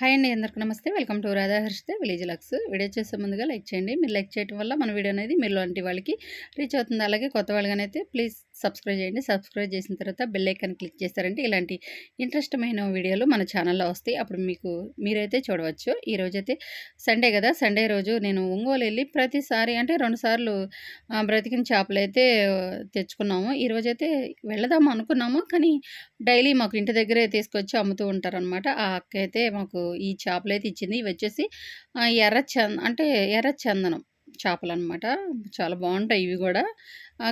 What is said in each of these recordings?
Hi అండి అందరికీ నమస్తే. వెల్కమ్ టు రాధాహర్షిత విలేజ్ లక్స్. వీడియో చేసే ముందుగా లైక్ చేయండి. మీరు లైక్ చేయడం వల్ల మన వీడియో అనేది మీరు లాంటి వాళ్ళకి రీచ్ అవుతుంది. అలాగే కొత్త వాళ్ళగానైతే ప్లీజ్ సబ్స్క్రైబ్ చేయండి. సబ్స్క్రైబ్ చేసిన తర్వాత బెల్ ఐకాన్ క్లిక్ చేస్తారంటే ఇలాంటి ఇంట్రెస్టమైన వీడియోలు మన ఛానల్లో వస్తాయి. అప్పుడు మీకు మీరైతే చూడవచ్చు. ఈరోజైతే సండే కదా. సండే రోజు నేను ఒంగోలు వెళ్ళి ప్రతిసారి అంటే రెండుసార్లు బ్రతికిన చేపలు అయితే తెచ్చుకున్నాము. ఈ రోజైతే అనుకున్నాము. కానీ డైలీ మాకు ఇంటి దగ్గరే తీసుకొచ్చి అమ్ముతూ ఉంటారనమాట ఆ అక్క అయితే మాకు ఈ చేపలు అయితే ఇచ్చింది. ఇవి వచ్చేసి ఎర్ర చంద అంటే ఎర్ర చందనం చేపలు అనమాట చాలా బాగుంటాయి ఇవి కూడా.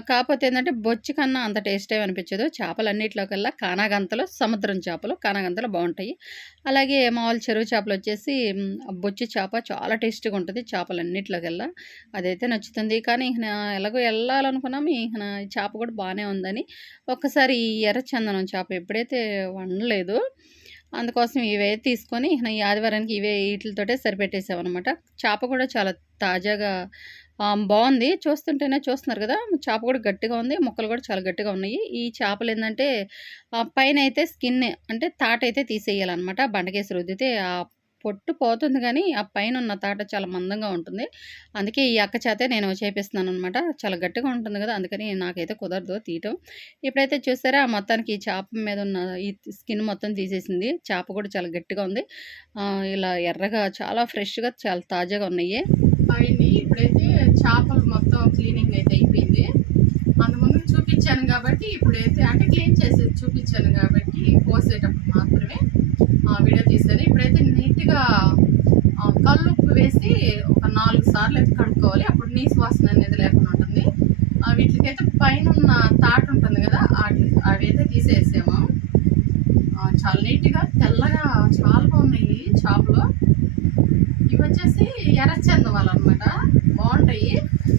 కాకపోతే ఏంటంటే బొచ్చి కన్నా అంత టేస్ట్ ఏమి అనిపించదు. చేపలు అన్నిట్లో కల్లా కానాగంతలు సముద్రం చేపలు కానాగంతలు బాగుంటాయి. అలాగే మామూలు చెరువు చేపలు వచ్చేసి మ్, బొచ్చి చేప చాలా టేస్టీగా ఉంటుంది చేపలు అన్నిట్లోకెల్లా అదైతే నచ్చుతుంది. కానీ ఇక ఎలాగో వెళ్ళాలనుకున్నాము ఇక చేప కూడా బాగానే ఉందని. ఒక్కసారి ఈ ఎర్ర చందనం చేప ఎప్పుడైతే వండలేదు అందుకోసం ఇవే తీసుకొని ఈ ఆదివారానికి ఇవే వీటితోటే సరిపెట్టేసామన్నమాట చేప కూడా చాలా తాజాగా బాగుంది. చూస్తుంటేనే చూస్తున్నారు కదా చేప కూడా గట్టిగా ఉంది ముక్కలు కూడా చాలా గట్టిగా ఉన్నాయి. ఈ చేపలు ఏంటంటే పైన అయితే స్కిన్ అంటే తాట అయితే తీసేయాలన్నమాట. బండకేసి రుద్దితే ఆ పొట్టు పోతుంది కానీ ఆ పైన ఉన్న తాట చాలా మందంగా ఉంటుంది. అందుకే ఈ అక్క చేతే నేను చేపిస్తున్నాను అనమాట చాలా గట్టిగా ఉంటుంది కదా అందుకని నాకైతే కుదరదు తీయటం. ఇప్పుడైతే చూసారా మొత్తానికి ఈ చేప మీద ఉన్న ఈ స్కిన్ మొత్తం తీసేసింది. చేప కూడా చాలా గట్టిగా ఉంది. ఇలా ఎర్రగా చాలా ఫ్రెష్గా చాలా తాజాగా ఉన్నాయి. ఇప్పుడైతే చేపలు మొత్తం క్లీనింగ్ అయితే అయిపోయింది. అందుముందు చూపించాను కాబట్టి ఇప్పుడైతే అంటే క్లీన్ చేసేది చూపించాను కాబట్టి కోసేటప్పుడు మాత్రమే ఆ వీడియో తీసేది. అయితే నీట్గా ఆ, కల్లుప్పు వేసి ఒక నాలుగు సార్లు అయితే కడుక్కోవాలి. అప్పుడు నీసు వాసన అనేది లేకుండా ఉంటుంది. వీటికి వీటికైతే పైన ఉన్న తాట ఉంటుంది కదా అవి అయితే తీసేసాము. చాలా నీట్గా తెల్లగా చాలా బాగున్నాయి చేపలు. ఇవి వచ్చేసి ఎర్రచందవాలు అనమాట బాగుంటాయి.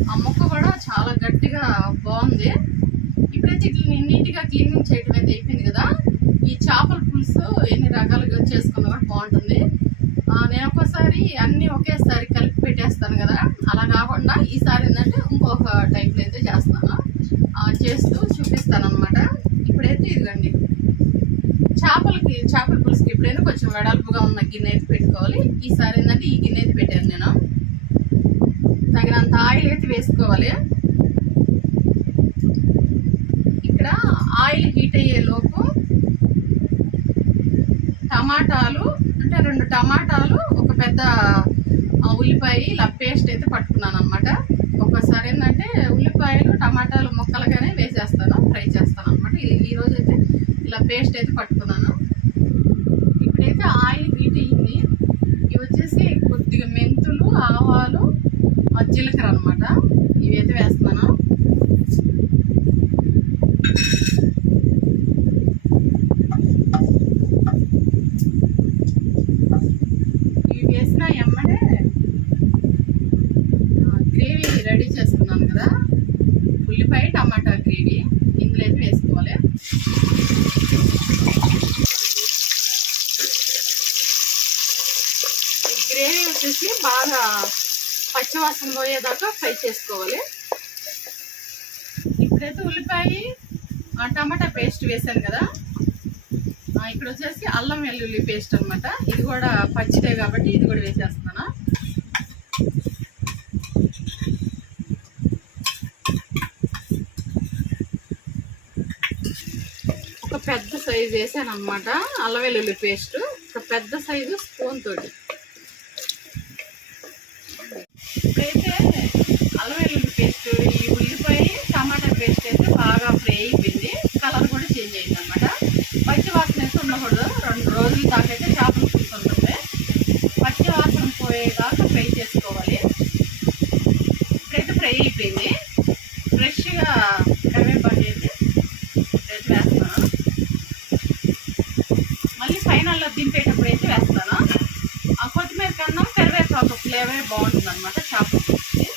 ఆ మొక్క కూడా చాలా గట్టిగా బాగుంది. ఇప్పుడైతే ఇట్లా నీట్గా క్లీనింగ్ చేయడం అయితే అయిపోయింది కదా. ఈ చేపల పులుసు ఎన్ని రకాలుగా చేసుకున్నా కూడా బాగుంటుంది. నేను ఒక్కోసారి అన్ని ఒకేసారి కలిపి పెట్టేస్తాను కదా. అలా కాకుండా ఈసారి ఏంటంటే ఇంకొక టైప్లో అయితే చేస్తాను. చేస్తూ చూపిస్తాను అనమాట ఇప్పుడైతే ఇదిగండి. చేపలకి చేపల పులుసుకి ఎప్పుడైనా కొంచెం వెడల్పుగా ఉన్న గిన్నె అయితే పెట్టుకోవాలి. ఈసారి ఏంటంటే ఈ గిన్నె అయితే పెట్టాను నేను. తగినంత ఆయిల్ అయితే వేసుకోవాలి. ఇక్కడ ఆయిల్ హీట్ అయ్యే లోపు టమాటాలు అంటే రెండు టమాటాలు ఒక పెద్ద ఉల్లిపాయ ఇలా పేస్ట్ అయితే పట్టుకున్నాను అనమాట ఒక్కసారి ఏంటంటే ఉల్లిపాయలు టమాటాలు ముక్కలుగానే వేసేస్తాను ఫ్రై చేస్తాను అనమాట ఈరోజు అయితే ఇలా పేస్ట్ అయితే పట్టుకున్నాను. ఇప్పుడైతే ఆయిల్ హీట్ అయ్యింది. ఇవి వచ్చేసి కొద్దిగా మెంతులు ఆవాలు జీలకర్ర అనమాట ఇవి అయితే వేస్తున్నాను ఇవి వేసిన ఎమ్మడే గ్రేవీ రెడీ చేసుకున్నాను కదా ఉల్లిపాయ టమాటా గ్రేవీ ఇందులో అయితే వేసుకోవాలి ఈ గ్రేవీ వచ్చేసి బాగా పచ్చివాసన పోయేదాకా ఫ్రై చేసుకోవాలి. ఇప్పుడైతే ఉల్లిపాయ ఆ, టమాటా పేస్ట్ వేసాను కదా. ఇక్కడ వచ్చేసి అల్లం వెల్లుల్లి పేస్ట్ అన్నమాట. ఇది కూడా పచ్చిదే కాబట్టి ఇది కూడా వేసేస్తున్నాను ఒక పెద్ద సైజు వేసాను అనమాట అల్లం వెల్లుల్లి పేస్ట్. ఒక పెద్ద సైజు స్పూన్ తోటి. ఇప్పుడైతే అల్లం వెల్లుల్లి పేస్ట్ ఈ ఉల్లిపాయ టమాటా పేస్ట్ అయితే బాగా ఫ్రై అయిపోయింది. కలర్ కూడా చేంజ్ అయింది అనమాట పచ్చి వాసన అయితే ఉండకూడదు. రెండు రోజుల దాకా అయితే చేపలు పులుసు ఉంటుంది పచ్చి వాసన పోయేదాకా ఫ్రై చేసుకోవాలి. ఇప్పుడైతే ఫ్రై అయిపోయింది. ఫ్రెష్గా కరివేపాకు అయితే ఇప్పుడైతే వేస్తాను మళ్ళీ ఫైనల్లో దింపేటప్పుడు అయితే వేస్తాను ఆ కొత్తిమీర కన్నా కరివేపాకు ఫ్లేవర్ బాగుంటుంది అనమాట చేపల పులుసుకి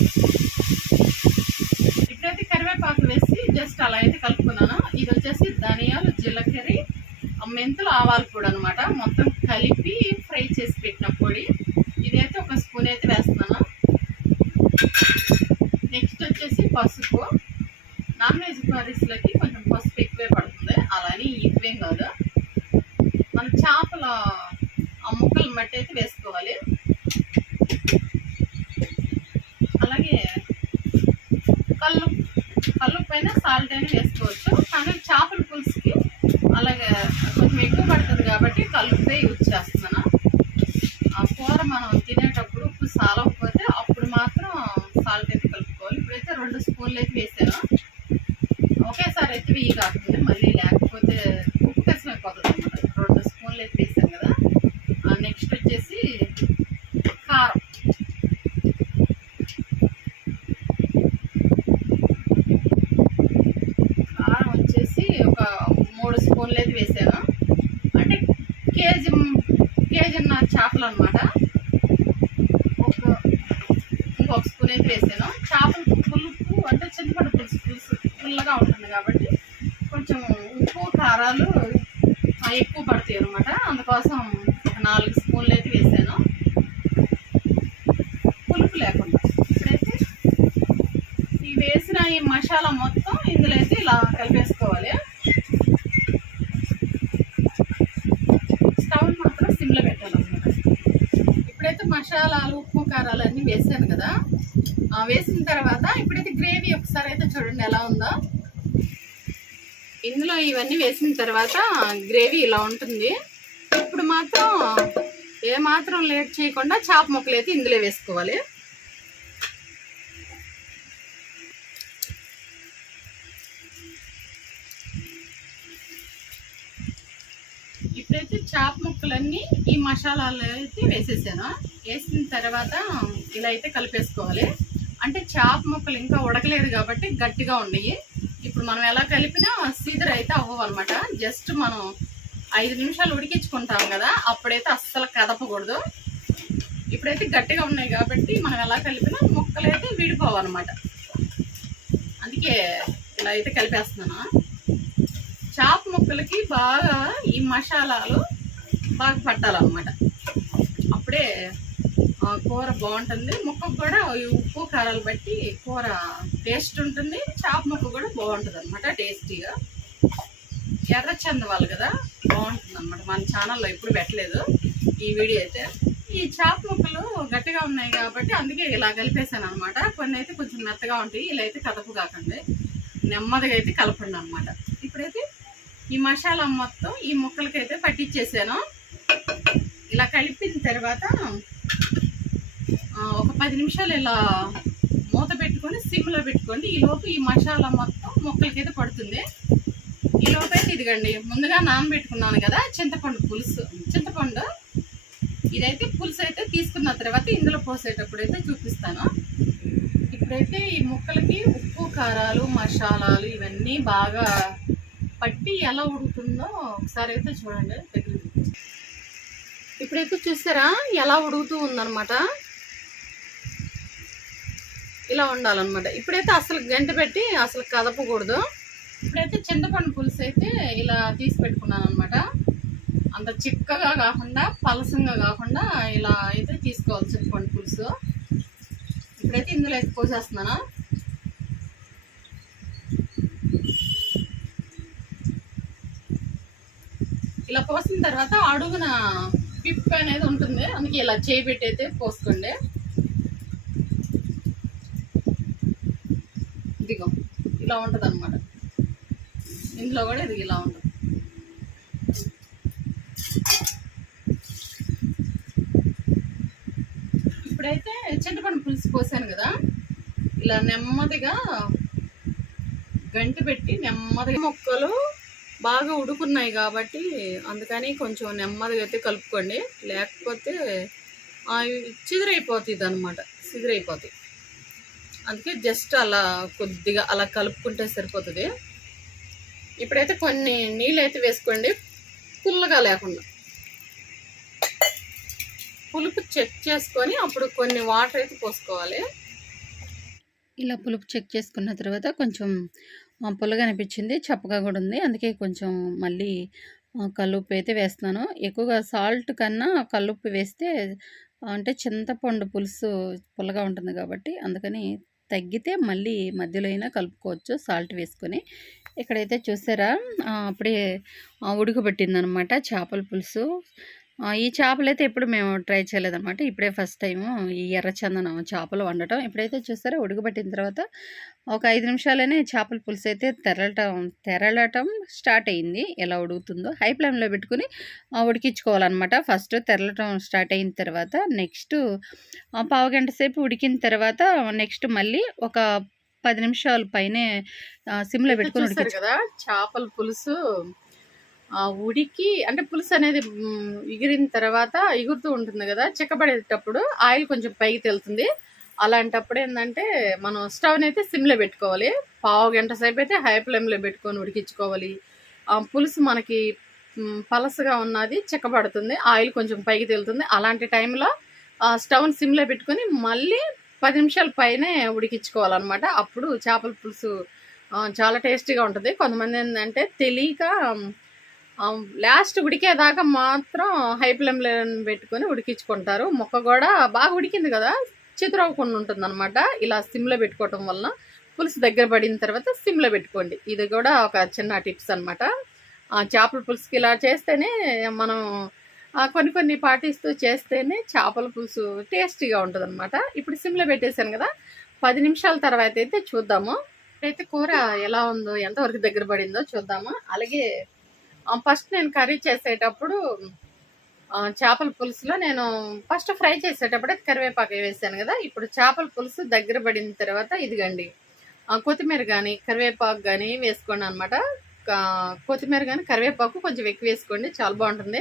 ఇప్పుడైతే కరివేపాకు వేసి జస్ట్ అలా అయితే కలుపుకున్నాను ఇది వచ్చేసి ధనియాలు జీలకర్ర ఆ మెంతులు ఆవాల పొడి అనమాట మొత్తం కలిపి ఫ్రై చేసి పెట్టిన పొడి ఇదైతే ఒక స్పూన్ అయితే వేస్తున్నాను నెక్స్ట్ వచ్చేసి పసుపు. నాన్ వెజ్ కర్రీస్లకి కొంచెం పసుపు ఎక్కువే పడుతుంది. అలానే ఎక్కువేం కాదు మన చేపల ఆ ముక్కలు బట్టి అయితే వేసుకోవాలి అలాగే కళ్ళు కళ్ళు పైన సాల్ట్ అయినా వేసుకోవచ్చు కానీ చేపల పులుసుకి అలాగే కొంచెం ఎక్కువ పడుతుంది కాబట్టి కల్లుపే యూజ్ చేస్తున్నాను ఆ కూర మనం తినేటప్పుడు ఉప్పు సాలకపోతే అప్పుడు మాత్రం సాల్ట్ అయితే అయితే రెండు స్పూన్లు అయితే వేసాను. ఒకేసారి అయితే వేయి కాకుండా మళ్ళీ లేకపోతే ఉప్పు కసం అయిపోతుంది అనమాట రెండు స్పూన్లు అయితే వేసాను కదా నెక్స్ట్ వచ్చేసి కారం కారం వచ్చేసి ఒక మూడు స్పూన్లు అయితే వేసాను అంటే కేజీ కేజీన్నర చేపలు అనమాట ఒక ఇంకొక స్పూన్ అయితే వేసాను చేపలు పులుపు అంటే చింతపండు పులుసు పులుసు పుల్లగా ఉంటుంది కాబట్టి కొంచెం ఉప్పు కారాలు ఎక్కువ పడతాయి అనమాట అందుకోసం ఒక నాలుగు స్పూన్లు అయితే వేసాను పులుపు లేకుండా ఇప్పుడైతే ఈ వేసిన ఈ మసాలా మొత్తం ఇందులో అయితే ఇలా కలిపేసుకోవాలి స్టవ్ మాత్రం సిమ్లో పెట్టాలన్నమాట ఇప్పుడైతే మసాలాలు ఉప్పు కారాలు అన్నీ వేసాను కదా ఆ వేసిన తర్వాత ఇప్పుడైతే గ్రేవీ ఒకసారి అయితే చూడండి ఎలా ఉందో ఇందులో ఇవన్నీ వేసిన తర్వాత గ్రేవీ ఇలా ఉంటుంది. ఇప్పుడు మాత్రం ఏ మాత్రం లేట్ చేయకుండా చేప ముక్కలు అయితే ఇందులో వేసుకోవాలి. ఇప్పుడైతే చేప ముక్కలన్నీ ఈ మసాలాలు అయితే వేసేసాను. వేసిన తర్వాత ఇలా అయితే కలిపేసుకోవాలి. అంటే చేప ముక్కలు ఇంకా ఉడకలేదు కాబట్టి గట్టిగా ఉన్నాయి. ఇప్పుడు మనం ఎలా కలిపినా సీదర్ అయితే అవ్వవు అనమాట జస్ట్ మనం ఐదు నిమిషాలు ఉడికించుకుంటాం కదా అప్పుడైతే అస్సలు కదపకూడదు. ఇప్పుడైతే గట్టిగా ఉన్నాయి కాబట్టి మనం ఎలా కలిపినా ముక్కలు అయితే విడిపోవన్నమాట. అందుకే ఇలా అయితే కలిపేస్తున్నాను. చాప ముక్కలకి బాగా ఈ మసాలాలు బాగా పట్టాలన్నమాట. అప్పుడే కూర బాగుంటుంది. ముక్కకు కూడా ఈ ఉప్పు కారాలు బట్టి కూర టేస్ట్ ఉంటుంది. చాప ముక్క కూడా బాగుంటుంది అనమాట టేస్టీగా. ఎర్ర చందవాలి కదా బాగుంటుంది అనమాట మన ఛానల్లో ఎప్పుడు పెట్టలేదు ఈ వీడియో అయితే. ఈ చాప ముక్కలు గట్టిగా ఉన్నాయి కాబట్టి అందుకే ఇలా కలిపేసాను అనమాట కొన్ని అయితే కొంచెం మెత్తగా ఉంటాయి ఇలా అయితే కదపు కాకండి. నెమ్మదిగా అయితే కలపండి అనమాట ఇప్పుడైతే ఈ మసాలా మొత్తం ఈ ముక్కలకైతే పట్టించేసాను ఇలా కలిపిన తర్వాత ఒక పది నిమిషాలు ఇలా మూత పెట్టుకొని సిమ్లో పెట్టుకోండి. ఈ లోపు ఈ మసాలా మొత్తం మొక్కలకైతే పడుతుంది. ఈ అయితే ఇదిగండి ముందుగా నానబెట్టుకున్నాను కదా చింతపండు పులుసు. చింతపండు ఇదైతే పులుసు అయితే తీసుకున్న తర్వాత ఇందులో పోసేటప్పుడు అయితే చూపిస్తాను. ఇప్పుడైతే ఈ ముక్కలకి ఉప్పు కారాలు మసాలాలు ఇవన్నీ బాగా పట్టి ఎలా ఉడుకుతుందో ఒకసారి అయితే చూడండి. దగ్గర ఇప్పుడైతే చూసారా ఎలా ఉడుకుతూ ఉందన్నమాట. ఇలా ఉండాలన్నమాట. ఇప్పుడైతే అసలు గంట పెట్టి అసలు కదపకూడదు. ఇప్పుడైతే చింతపండు పులుసు అయితే ఇలా తీసి పెట్టుకున్నాను అనమాట అంత చిక్కగా కాకుండా పలసంగా కాకుండా ఇలా అయితే తీసుకోవాలి చింతపండు పులుసు. ఇప్పుడైతే ఇందులో అయితే పోసేస్తున్నాను? ఇలా పోసిన తర్వాత అడుగున పిప్ అనేది ఉంటుంది. అందుకే ఇలా చేయి పెట్టి అయితే పోసుకోండి. ఇట్లా ఉంటుంది అనమాట ఇంట్లో కూడా ఇది ఇలా ఉంటుంది. ఇప్పుడైతే చింతపండు పులుసు పోసాను కదా ఇలా నెమ్మదిగా గంట పెట్టి నెమ్మదిగా మొక్కలు బాగా ఉడుకున్నాయి కాబట్టి అందుకని కొంచెం నెమ్మదిగా అయితే కలుపుకోండి. లేకపోతే చిదిరైపోతుంది అనమాట చిదిరైపోతాయి అందుకే జస్ట్ అలా కొద్దిగా అలా కలుపుకుంటే సరిపోతుంది. ఇప్పుడైతే కొన్ని నీళ్ళు అయితే వేసుకోండి. పుల్లగా లేకుండా. పులుపు చెక్ చేసుకొని అప్పుడు కొన్ని వాటర్ అయితే పోసుకోవాలి. ఇలా పులుపు చెక్ చేసుకున్న తర్వాత కొంచెం పుల్లగా అనిపించింది చప్పగా కూడా ఉంది. అందుకే కొంచెం మళ్ళీ కల్లుప్పు అయితే వేస్తున్నాను. ఎక్కువగా సాల్ట్ కన్నా కల్లుప్పు వేస్తే అంటే చింతపండు పులుసు పుల్లగా ఉంటుంది కాబట్టి అందుకని తగ్గితే మళ్ళీ మధ్యలో అయినా కలుపుకోవచ్చు సాల్ట్ వేసుకొని. ఇక్కడైతే చూసారా? అప్పుడే ఉడకబెట్టిందనమాట చేపల పులుసు. ఈ చేపలైతే ఎప్పుడు మేము ట్రై చేయలేదనమాట. ఇప్పుడే ఫస్ట్ టైము ఈ ఎర్రచందనం చేపలు వండటం. ఇప్పుడైతే చూసారా ఉడకబెట్టిన తర్వాత ఒక 5 నిమిషాల్లోనే చేపల పులుసైతే తెరలటం తెరలటం స్టార్ట్ అయింది. ఎలా ఉడుకుతుందో హై ఫ్లేమ్‌లో పెట్టుకొని ఆహ్, ఉడికించుకోవాలనమాట. ఫస్ట్ తెరలటం స్టార్ట్ అయిన తర్వాత నెక్స్టు ఆహ్, పావుగంట సేపు ఉడికిన తర్వాత నెక్స్ట్ మళ్ళీ ఒక 10 నిమిషాలు పైనే సిమ్‌లో అయితే పెట్టుకొని ఉడికించు కదా! చేపల పులుసు ఉడికి అంటే పులుసు అనేది హ్మ్, ఎగిరిన తర్వాత ఎగురుతూ ఉంటుంది కదా చిక్కబడేటప్పుడు ఆయిల్ కొంచెం పైకి తెలుతుంది అలాంటప్పుడు ఏంటంటే మనం స్టవ్‌నైతే సిమ్‌లో పెట్టుకోవాలి. పావుగంట సేపయితే హై ఫ్లేమ్‌లో పెట్టుకొని ఉడికించుకోవాలి. ఆ పులుసు మనకి పలసగా ఉన్నది చిక్కబడుతుంది. ఆయిల్ కొంచెం పైకి తేలుతుంది. అలాంటి టైంలో ఆ స్టవ్‌ని సిమ్‌లో పెట్టుకొని మళ్ళీ పది నిమిషాల పైనే ఉడికించుకోవాలన్నమాట అప్పుడు చేపల పులుసు చాలా టేస్టీగా ఉంటుంది కొంతమంది ఏంటంటే తెలియక లాస్ట్ ఉడికేదాకా మాత్రం హై ఫ్లేమ్‌లో పెట్టుకొని ఉడికించుకుంటారు. ముక్క కూడా బాగా ఉడికింది కదా గదా! ఉంటుంది అనమాట ఇలా సిమ్‌లో పెట్టుకోవటం వలన పులుసు దగ్గర పడిన తర్వాత సిమ్‌లో పెట్టుకోండి. ఇది కూడా ఒక చిన్న టిప్స్ అనమాట. ఆ చేపల పులుసుకి ఇలా చేస్తేనే మనం కొన్ని కొన్ని పాటిస్తూ చేస్తేనే చేపల పులుసు టేస్టీగా ఉంటదనమాట. ఇప్పుడు సిమ్‌లో పెట్టేశాను కదా పది నిమిషాల తర్వాత అయితే చూద్దాము. ఇప్పుడైతే కూర ఎలా ఉందో, ఎంతవరకు దగ్గర పడిందో చూద్దాము. అలాగే ఫస్ట్ నేను కర్రీ చేసేటప్పుడు చేపల పులుసులో నేను ఫస్ట్ ఫ్రై చేసేటప్పుడే కరివేపాకు వేసాను కదా ఇప్పుడు చేపల పులుసు దగ్గర పడిన తర్వాత ఇదిగండి కొత్తిమీర కానీ కరివేపాకు కానీ వేసుకోండి అనమాట కొత్తిమీర కానీ కరివేపాకు కొంచెం ఎక్కువ వేసుకోండి. చాలా బాగుంటుంది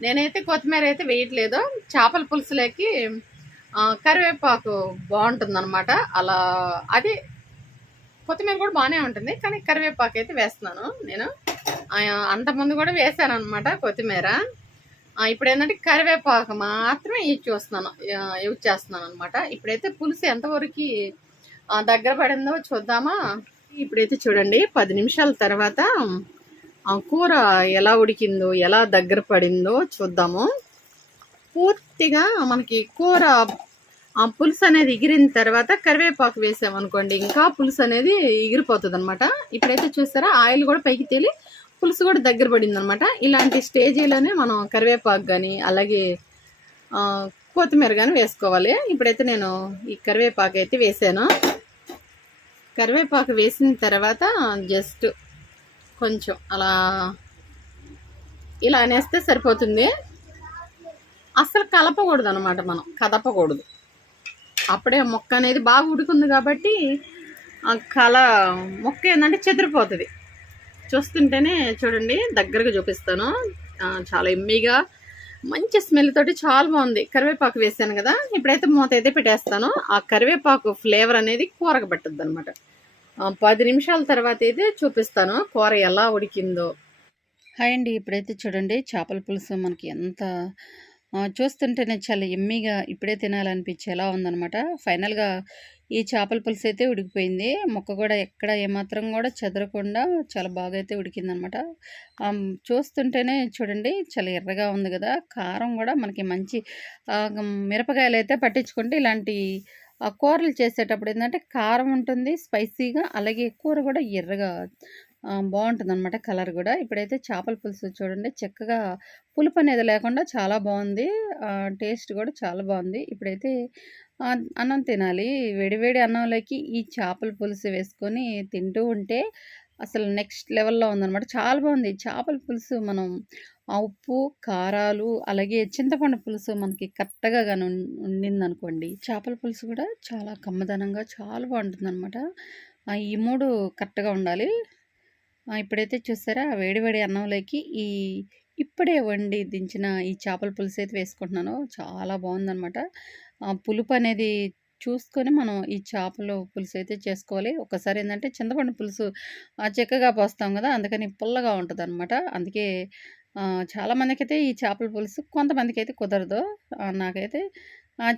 నేనైతే కొత్తిమీర అయితే వేయట్లేదు. చేపల పులుసులోకి ఆహ్, కరివేపాకు బావుంటుందనమాట. అలా అది కొత్తిమీర కూడా బాగానే ఉంటుంది. కానీ కరివేపాకయితే వేస్తున్నాను నేను. అంతకుముందు కూడా వేసాను అనమాట కొత్తిమీర. ఇప్పుడు ఇప్పుడేందంటే కరివేపాకు మాత్రమే యూజ్ చూస్తున్నాను. యూజ్ చేస్తున్నాను అనమాట ఇప్పుడైతే పులుసు ఎంతవరకి దగ్గర పడిందో చూద్దామా? ఇప్పుడైతే చూడండి పది నిమిషాల తర్వాత కూర ఎలా ఉడికిందో, ఎలా దగ్గర పడిందో చూద్దాము. పూర్తిగా మనకి కూర ఆ పులుసు అనేది ఎగిరిన తర్వాత కరివేపాకు వేసామనుకోండి ఇంకా పులుసు అనేది ఎగిరిపోతుందనమాట. ఇప్పుడైతే చూసారా ఆయిల్ కూడా పైకి తేలి పులుసు కూడా దగ్గర పడిందనమాట. ఇలాంటి స్టేజీలోనే మనం కరివేపాకు కానీ అలాగే కొత్తిమీర కానీ వేసుకోవాలి. ఇప్పుడైతే నేను ఈ కరివేపాకు అయితే వేసాను. కరివేపాకు వేసిన తర్వాత జస్ట్ కొంచెం అలా ఇలా అనేస్తే సరిపోతుంది. అస్సలు కలపకూడదనమాట మనం. కదపకూడదు. అప్పుడే మొక్క అనేది బాగా ఉడుకుంది కాబట్టి ఆహ్, కల మొక్క ఏంటంటే చెదిరిపోతది. చూస్తుంటేనే చూడండి దగ్గరగా చూపిస్తాను. చాలా ఎమ్మీగా మంచి స్మెల్ తోటి చాలా బాగుంది కరివేపాకు వేసాను కదా ఇప్పుడైతే మూత అయితే పెట్టేస్తాను. ఆ కరివేపాకు ఫ్లేవర్ అనేది కూరకు పెట్టద్దు అనమాట పది నిమిషాల తర్వాత అయితే చూపిస్తాను కూర ఎలా ఉడికిందో. హాయ్ అండి. ఇప్పుడైతే చూడండి చేపల పులుసు మనకి ఎంత చూస్తుంటేనే చాలా ఎమ్మీగా ఇప్పుడే తినాలనిపించేలా ఉందనమాట. ఫైనల్‌గా ఈ చేపల పులుసు అయితే ఉడికిపోయింది. ముక్క కూడా ఎక్కడ ఏమాత్రం కూడా చెదరకుండా చాలా బాగా అయితే ఉడికిందనమాట. చూస్తుంటేనే చూడండి చాలా ఎర్రగా ఉంది కదా కారం కూడా మనకి మంచి మిరపకాయలు అయితే పట్టించుకుంటే ఇలాంటి కూరలు చేసేటప్పుడు ఏంటంటే కారం ఉంటుంది స్పైసీగా. అలాగే కూర కూడా ఎర్రగా బాగుంటుంది అనమాట కలర్ కూడా ఇప్పుడైతే చేపల పులుసు చూడండి చక్కగా పులుపు అనేది లేకుండా చాలా బాగుంది టేస్ట్ కూడా చాలా బాగుంది ఇప్పుడైతే అన్నం తినాలి. వేడి వేడి అన్నంలోకి ఈ చేపల పులుసు వేసుకొని తింటూ ఉంటే అసలు నెక్స్ట్ లెవెల్‌లో ఉందనమాట. చాలా బాగుంది చేపల పులుసు మనం ఆ ఉప్పు, కారాలు అలాగే చింతపండు పులుసు మనకి కరెక్ట్‌గా కానీ ఉండిందనుకోండి చేపల పులుసు కూడా చాలా కమ్మదనంగా చాలా బాగుంటుంది అనమాట ఈ మూడు కరెక్ట్‌గా ఉండాలి. ఇప్పుడైతే చూసారా వేడివేడి అన్నంలోకి ఈ ఇప్పుడే వండి దించిన ఈ చేపల పులుసు అయితే వేసుకుంటున్నాను. చాలా బాగుందనమాట పులుపు అనేది చూసుకొని మనం ఈ చేపల పులుసయితే చేసుకోవాలి. ఒకసారి ఏంటంటే చింతపండు పులుసు చెక్కగా పోస్తాం కదా అందుకని పుల్లగా ఉంటుంది అనమాట అందుకే చాలామందికైతే ఈ చేపల పులుసు కొంతమందికి అయితే కుదరదు. నాకైతే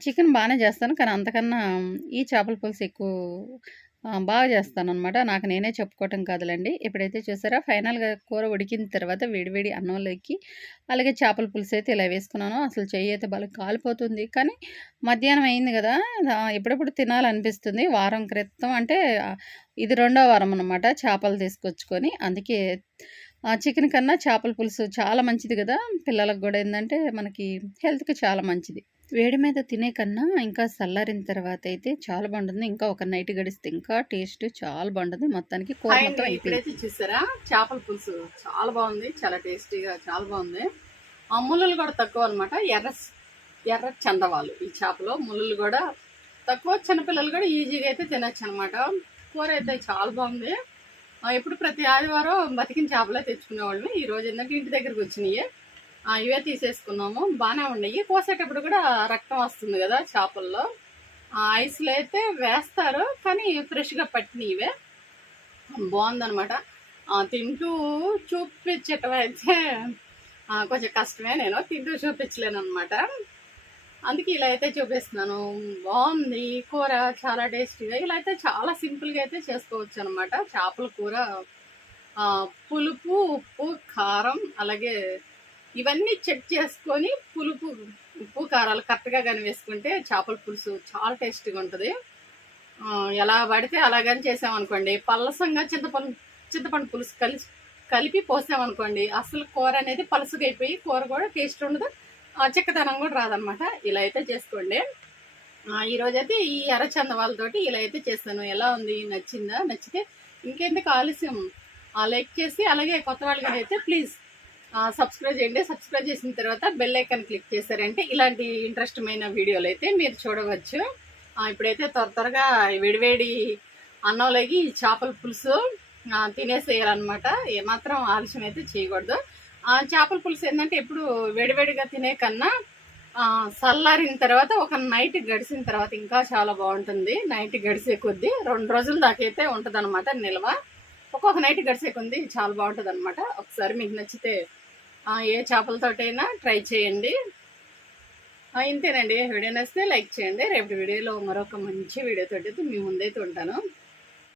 చికెన్ బాగానే చేస్తాను. కానీ అంతకన్నా ఈ చేపల పులుసు ఎక్కువ బాగా చేస్తాను అనమాట నాకు నేనే చెప్పుకోవటం కాదులండి ఇప్పుడైతే చూసారా ఫైనల్‌గా కూర ఉడికిన తర్వాత వేడి వేడి అన్నంలోకి అలాగే చేపల పులుసు అయితే ఇలా వేసుకున్నాను. అసలు చెయ్యి అయితే భలే కాలిపోతుంది. కానీ మధ్యాహ్నం అయింది కదా ఎప్పుడెప్పుడు తినాలనిపిస్తుంది. వారం క్రితం అంటే ఇది రెండో వారం అనమాట చేపలు తీసుకొచ్చుకొని. అందుకే చికెన్ కన్నా చేపల పులుసు చాలా మంచిది కదా పిల్లలకు కూడా ఏంటంటే మనకి హెల్త్కి చాలా మంచిది వేడి మీద తినే కన్నా ఇంకా చల్లారిన తర్వాత అయితే చాలా బాగుంటుంది. ఇంకా ఒక నైట్ గడిస్తే ఇంకా టేస్ట్ చాలా బాగుంటుంది. మొత్తానికి కూర మొత్తం ఇప్పుడైతే చూసారా? చేపల పులుసు చాలా బాగుంది. చాలా టేస్టీగా చాలా బాగుంది. ఆ ముళ్ళులు కూడా తక్కువ అనమాట ఎర్ర ఎర్ర చందవాళ్ళు ఈ చేపలో. ముళ్ళులు కూడా తక్కువ. చిన్నపిల్లలు కూడా ఈజీగా అయితే తినచ్చు అనమాట కూర అయితే చాలా బాగుంది. ఎప్పుడు ప్రతి ఆదివారం బతికిన చేపలే తెచ్చుకునేవాళ్ళం ఈ రోజు ఏంటంటే ఇంటి దగ్గరికి వచ్చినాయి. ఇవే తీసేసుకున్నాము. బాగానే ఉన్నాయి. కోసేటప్పుడు కూడా రక్తం వస్తుంది కదా చేపల్లో. ఐస్లో అయితే వేస్తారు కానీ ఫ్రెష్గా పట్టినవి ఇవే. బాగుందనమాట తింటూ చూపించటం అయితే కొంచెం కష్టమే నేను. తింటూ చూపించలేను అనమాట అందుకే ఇలా అయితే చూపిస్తున్నాను. బాగుంది. కూర చాలా టేస్టీగా. ఇలా అయితే చాలా సింపుల్గా అయితే చేసుకోవచ్చు అనమాట చేపల కూర పులుపు ఉప్పు కారం అలాగే ఇవన్నీ చెక్ చేసుకొని పులుపు ఉప్పు కారాలు కరెక్ట్గా కానీ వేసుకుంటే చేపల పులుసు చాలా టేస్ట్గా ఉంటుంది. ఎలా పడితే అలాగని చేసామనుకోండి. పలసంగా చింతపండు చింతపండు పులుసు కలిసి కలిపి పోసామనుకోండి. అసలు కూర అనేది పలసగా అయిపోయి కూర కూడా టేస్ట్ ఉండదు. ఆ, చిక్కదనం కూడా రాదనమాట. ఇలా అయితే చేసుకోండి. ఈరోజైతే ఈరోజు అయితే ఈ ఎర్రచంద వాళ్ళతోటి ఇలా అయితే చేస్తాను. ఎలా ఉంది నచ్చిందా నచ్చితే ఇంకెందుకు ఆలస్యం. లైక్ చేసి అలాగే కొత్త వాళ్ళకి అయితే ప్లీజ్ సబ్స్క్రైబ్ చేయండి. సబ్స్క్రైబ్ చేసిన తర్వాత బెల్ ఐకాన్ క్లిక్ చేశారంటే ఇలాంటి ఇంట్రెస్టమైన వీడియోలు అయితే మీరు చూడవచ్చు. ఇప్పుడైతే త్వర త్వరగా వేడివేడి అన్నంలోకి చేపల పులుసు తినేసేయాలన్నమాట. ఏమాత్రం ఆలస్యం అయితే చేయకూడదు. ఆ చేపల పులుసు ఏంటంటే ఎప్పుడు వేడివేడిగా తినే కన్నా చల్లారిన తర్వాత ఒక నైట్ గడిచిన తర్వాత ఇంకా చాలా బాగుంటుంది. నైట్ గడిసే కొద్దీ రెండు రోజుల దాకైతే ఉంటుంది అనమాట నిల్వ. ఒక్కొక్క నైట్ గడిసే కొద్ది చాలా బాగుంటుంది అనమాట ఒకసారి మీకు నచ్చితే ఏ చేపలతోటైనా ట్రై చేయండి. ఇంతేనండి. వీడియో నచ్చితే లైక్ చేయండి. రేపు వీడియోలో మరొక మంచి వీడియోతో అయితే మీ ముందైతే ఉంటాను.